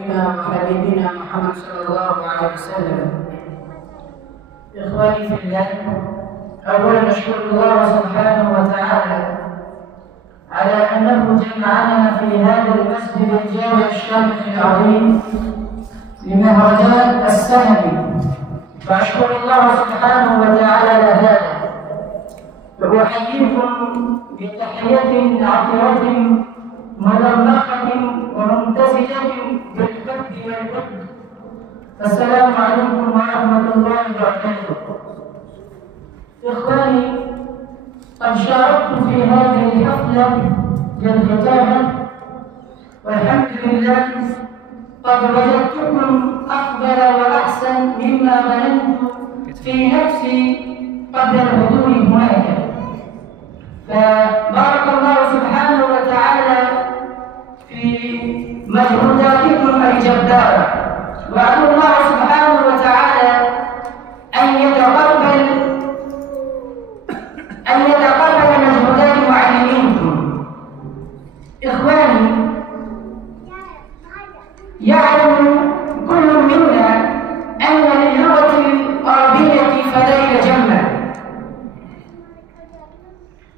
نبينا وحبيبنا محمد صلى الله عليه وسلم. إخواني في الله، أولا نشكر الله سبحانه وتعالى على أنه جمعنا في هذا المسجد الجامع الشامخ العظيم لمهرجان السنة، فأشكر الله سبحانه وتعالى على هذا، وأحييكم بتحية عطرة ملمخة وممتزجة بالحب والحب. السلام عليكم ورحمة الله وبركاته. إخواني، قد شاركت في هذه الحفلة للختامة، والحمد لله قد وجدتكم أفضل وأحسن مما ظننت في نفسي قبل الحضور هناك، فبارك الله سبحانه وتعالى في مجهوداتكم الجبارة، وأدعو الله سبحانه وتعالى أن يتقبل مجهودات معلمينكم. إخواني، يعلم كل منا أن للغة العربية فضائل جمة،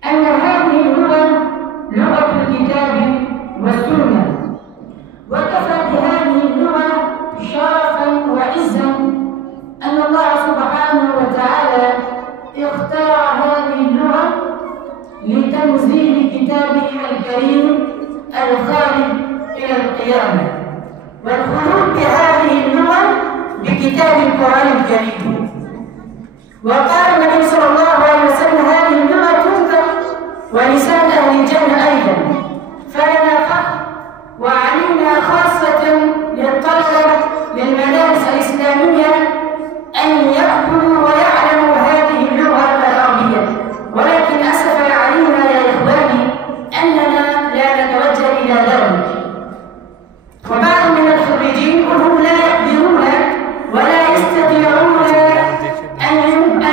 أن هذه اللغة لغة الكتاب والسنة، وكفى بهذه اللغة شرفا وعزا أن الله سبحانه وتعالى اختار هذه اللغة لتنزيل كتابه الكريم الخالد إلى القيامة، والخلود بهذه اللغة بكتاب القرآن الكريم. وقال النبي صلى الله عليه وسلم: هذه اللغة تنطق ولسان أهل الجنة أيضا. فلنا فخر وعلينا خاصة للطلبة للمدارس الإسلامية أن يأكلوا ويعلموا هذه اللغة العربية، ولكن أسف علينا يا إخواني أننا لا نتوجه إلى ذلك. وبعض من الخريجين هم لا يقدرون ولا يستطيعون أن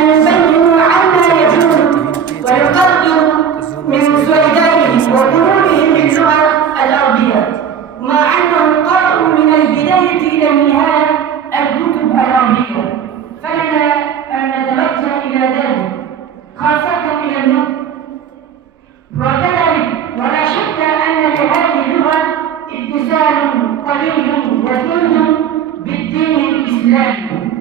يبينوا عما يجوز ويقدروا من سويدائهم وقلوبهم باللغة العربية، مع أنهم قرأوا من البداية إلى النهاية الكتب العربية. فلنا أن نتوجه إلى ذلك، خاصة إلى النطق. وكذلك ولا شك أن لهذه اللغة اتصال قوي وثلث بالدين الإسلامي،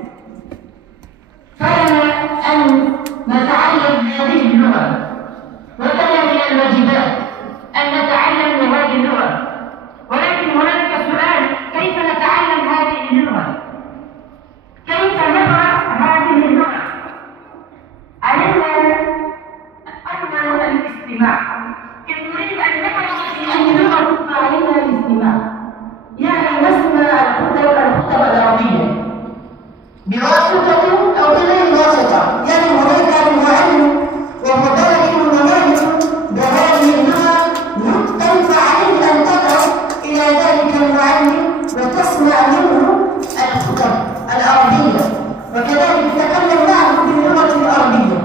فلنا أن نتعلم هذه اللغة، وكذا من الواجبات أن نتعلم هذه اللغة. ولكن هناك سؤال: كيف نتعلم هذه اللغة؟ كيف نقرأ هذه اللغة؟ علينا أولا الاستماع. إن نريد أن نقرأ في أي لغة فعلينا الاستماع، يعني نسمع الخطب العربية بواسطة أو بغير واسطة، يعني هناك المعلم ومدرس المناهج بهذه اللغة نطقا، فعليه أن تقرأ إلى ذلك المعلم وتسمع منه الخطب العربية، وكذلك تتكلم معه باللغة العربية.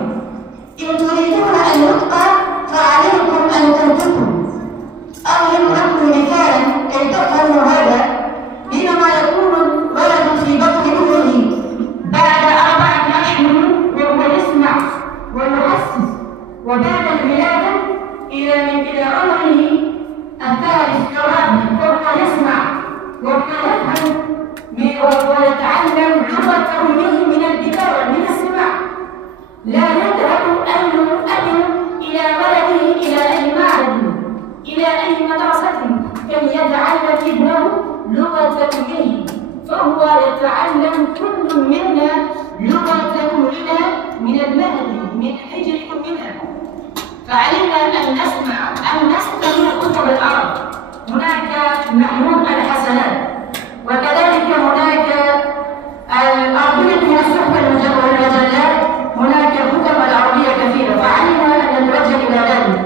إن تريدون أن يبقى فعليكم أن تنطقوا. أضرب لكم مثالا كي تفهموا هذا. حينما يكون الولد في بطن أمه بعد 4 أشهر وهو يسمع ويحسس، وبعد الولادة إلى عمره 3 الرابع وهو يسمع ويفهم ويتعلم لغة أمه من البداية، من السماع. لا يذهب أي أب إلى ولده إلى أي معهد إلى أي مدرسة كي يتعلم ابنه لغة أمه، فهو يتعلم كل منا لغة أمنا من المهد، من حجر أمنا. فعلينا أن نسمع، أن نستمع كتب العرب. هناك محمود الحسنات، وكذلك هناك الأرضية من الصحف والمجلات، هناك كتب العربية كثيرة، فعلينا أن نتوجه إلى ذلك.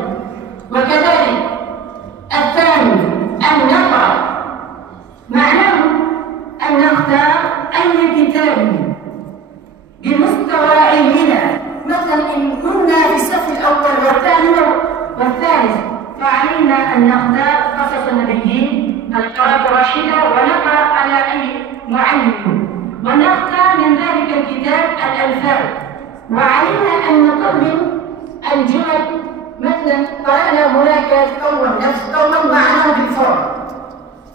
وكذلك الثاني أن نقرأ، معناه أن نختار أي كتاب بمستوى علمنا. مثلا إن كنا في الصف الأول والثاني والثالث، فعلينا أن نختار قصص النبيين، القراءة الراشدة، ونقرأ نكمل الجمل. مثلا قرأنا هناك قوما، نفس قوما معناه بالفعل،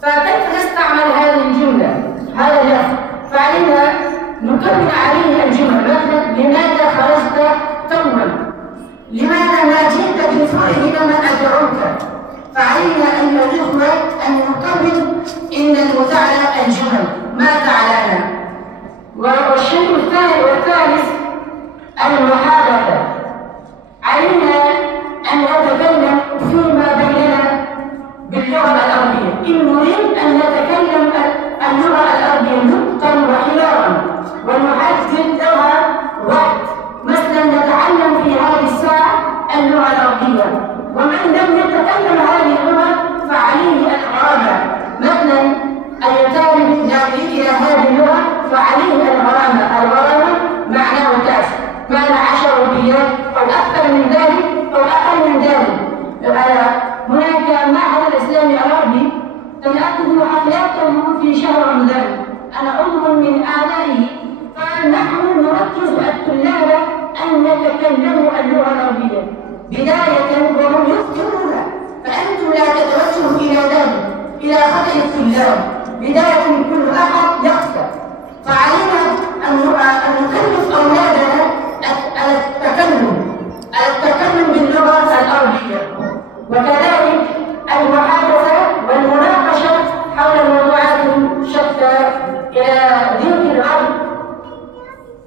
فكيف نستعمل هذه الجملة هذا اللفظ؟ فعلينا نكمل عليه الجمل. مثلا لماذا خرجت توما؟ لماذا ما جئت بالفعل لما أدعوك؟ فعلينا أيها الإخوة أن نكمل إن المتعلق الجمل ما تعلمنا. والشيء الثالث المحادثة. علينا أن نتكلم فيما بيننا باللغة العربية. إن نريد أن نتكلم اللغة العربية نطقا وحوارا ونحدد لها وقت، مثلا نتعلم في هذه الساعة اللغة العربية، ومن لم يتكلم هذه اللغة فعليه الغرامة. مثلا الطالب يأتي إلى هذه اللغة فعليه الغرامة. الغرامة معناه كاس، معنى 10 ريال أو أكثر من ذلك أو أقل من ذلك. هناك معهد الإسلامي العربي تنعقد حفلاته في شهر رمضان، أنا عضو من أعضائه، فنحن نركز الطلاب أن يتكلموا اللغة العربية بداية وهم يخطئون، فأنتم لا تتوجهوا إلى ذلك، إلى خطأ الطلاب. بداية كل أحد يخطئ، فعلينا أن نكلف أولادنا على التكلم باللغة العربية، وكذلك المحادثة والمناقشة حول موضوعات شتى إلى ذكر العرب.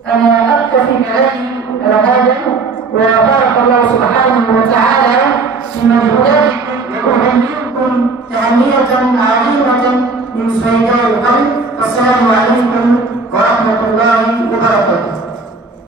أنا أكتفي كلامي على هذا، وبارك الله سبحانه وتعالى في مجهوداتكم، وأهنئكم تهنئة عظيمة من صيداء القلب. والسلام عليكم.